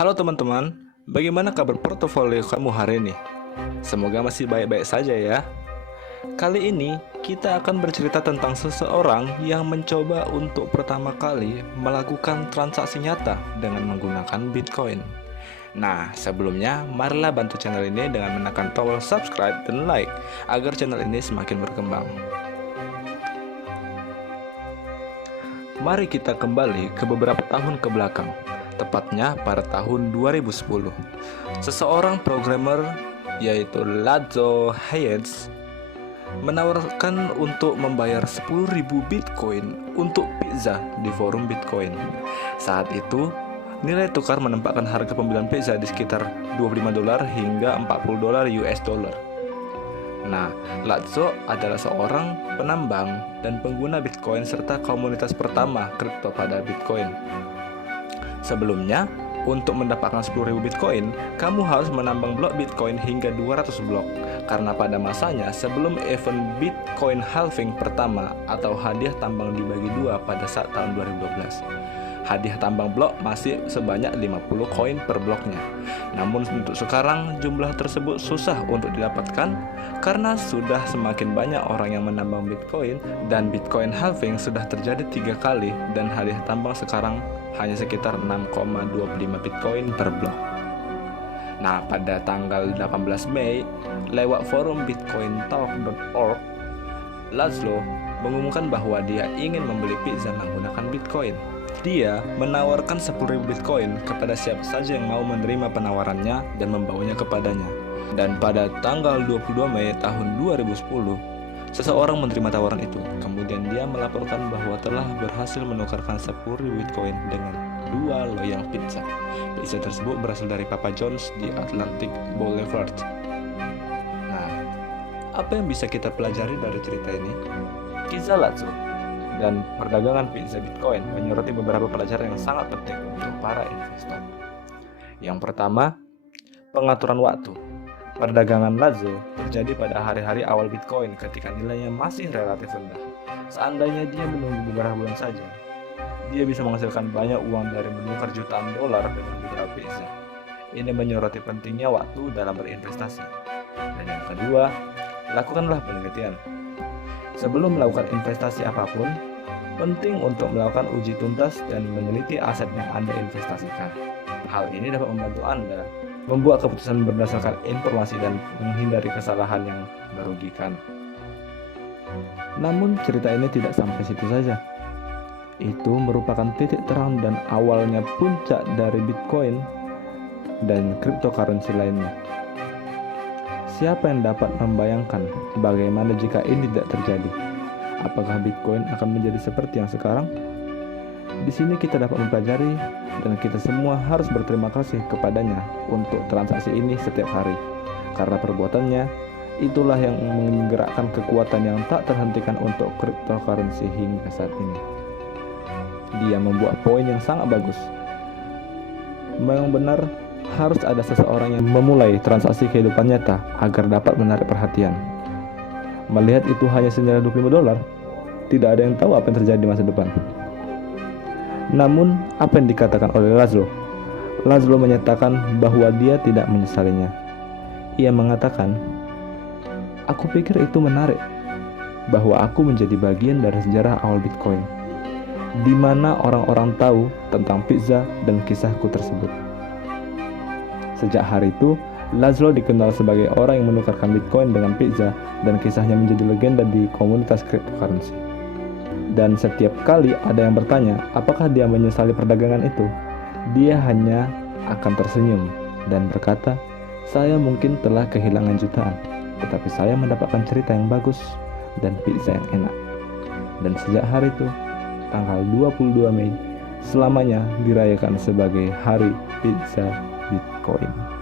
Halo teman-teman, bagaimana kabar portofolio kamu hari ini? Semoga masih baik-baik saja ya. Kali ini kita akan bercerita tentang seseorang yang mencoba untuk pertama kali melakukan transaksi nyata dengan menggunakan Bitcoin. Nah, sebelumnya marilah bantu channel ini dengan menekan tombol subscribe dan like agar channel ini semakin berkembang. Mari kita kembali ke beberapa tahun ke belakang, tepatnya pada tahun 2010. Seseorang programmer yaitu Lazo Hayes menawarkan untuk membayar 10.000 Bitcoin untuk pizza di forum Bitcoin. Saat itu, nilai tukar menempatkan harga pembelian pizza di sekitar $25 hingga $40 US dollar. Nah, Lazo adalah seorang penambang dan pengguna Bitcoin serta komunitas pertama kripto pada Bitcoin. Sebelumnya, untuk mendapatkan 10.000 Bitcoin, kamu harus menambang blok Bitcoin hingga 200 blok. Karena pada masanya, sebelum event Bitcoin halving pertama atau hadiah tambang dibagi dua pada saat tahun 2012, hadiah tambang blok masih sebanyak 50 koin per bloknya. Namun untuk sekarang jumlah tersebut susah untuk didapatkan karena sudah semakin banyak orang yang menambang Bitcoin dan Bitcoin halving sudah terjadi 3 kali dan hadiah tambang sekarang hanya sekitar 6,25 Bitcoin per blok. Nah, pada tanggal 18 Mei, lewat forum bitcointalk.org, Laszlo mengumumkan bahwa dia ingin membeli pizza menggunakan Bitcoin. Dia menawarkan 10.000 Bitcoin kepada siapa saja yang mau menerima penawarannya dan membawanya kepadanya. Dan pada tanggal 22 Mei tahun 2010, seseorang menerima tawaran itu. Kemudian dia melaporkan bahwa telah berhasil menukarkan 10.000 Bitcoin dengan 2 loyang pizza. Pizza tersebut berasal dari Papa John's di Atlantic Boulevard. Nah, apa yang bisa kita pelajari dari cerita ini? Kisah Laszlo dan perdagangan pizza Bitcoin menyoroti beberapa pelajaran yang sangat penting untuk para investor. Yang pertama, pengaturan waktu. Perdagangan Laszlo terjadi pada hari-hari awal Bitcoin ketika nilainya masih relatif rendah. Seandainya dia menunggu beberapa bulan saja, dia bisa menghasilkan banyak uang dari menukar jutaan dolar dengan beberapa pizza. Ini menyoroti pentingnya waktu dalam berinvestasi. Dan yang kedua, lakukanlah penelitian. Sebelum melakukan investasi apapun, penting untuk melakukan uji tuntas dan meneliti aset yang Anda investasikan. Hal ini dapat membantu Anda membuat keputusan berdasarkan informasi dan menghindari kesalahan yang merugikan. Namun cerita ini tidak sampai situ saja. Itu merupakan titik terang dan awalnya puncak dari Bitcoin dan cryptocurrency lainnya. Siapa yang dapat membayangkan bagaimana jika ini tidak terjadi? Apakah Bitcoin akan menjadi seperti yang sekarang? Di sini kita dapat mempelajari dan kita semua harus berterima kasih kepadanya untuk transaksi ini setiap hari. Karena perbuatannya, itulah yang menggerakkan kekuatan yang tak terhentikan untuk cryptocurrency hingga saat ini. Dia membuat poin yang sangat bagus. Memang benar, harus ada seseorang yang memulai transaksi kehidupan nyata agar dapat menarik perhatian. Melihat itu hanya senilai $25, tidak ada yang tahu apa yang terjadi di masa depan. Namun, apa yang dikatakan oleh Laszlo? Laszlo menyatakan bahwa dia tidak menyesalinya. Ia mengatakan, "Aku pikir itu menarik, bahwa aku menjadi bagian dari sejarah awal Bitcoin, di mana orang-orang tahu tentang pizza dan kisahku tersebut." Sejak hari itu, Laszlo dikenal sebagai orang yang menukarkan Bitcoin dengan pizza dan kisahnya menjadi legenda di komunitas cryptocurrency. Dan setiap kali ada yang bertanya apakah dia menyesali perdagangan itu, dia hanya akan tersenyum dan berkata, "Saya mungkin telah kehilangan jutaan, tetapi saya mendapatkan cerita yang bagus dan pizza yang enak." Dan sejak hari itu, tanggal 22 Mei, selamanya dirayakan sebagai Hari Pizza Bitcoin.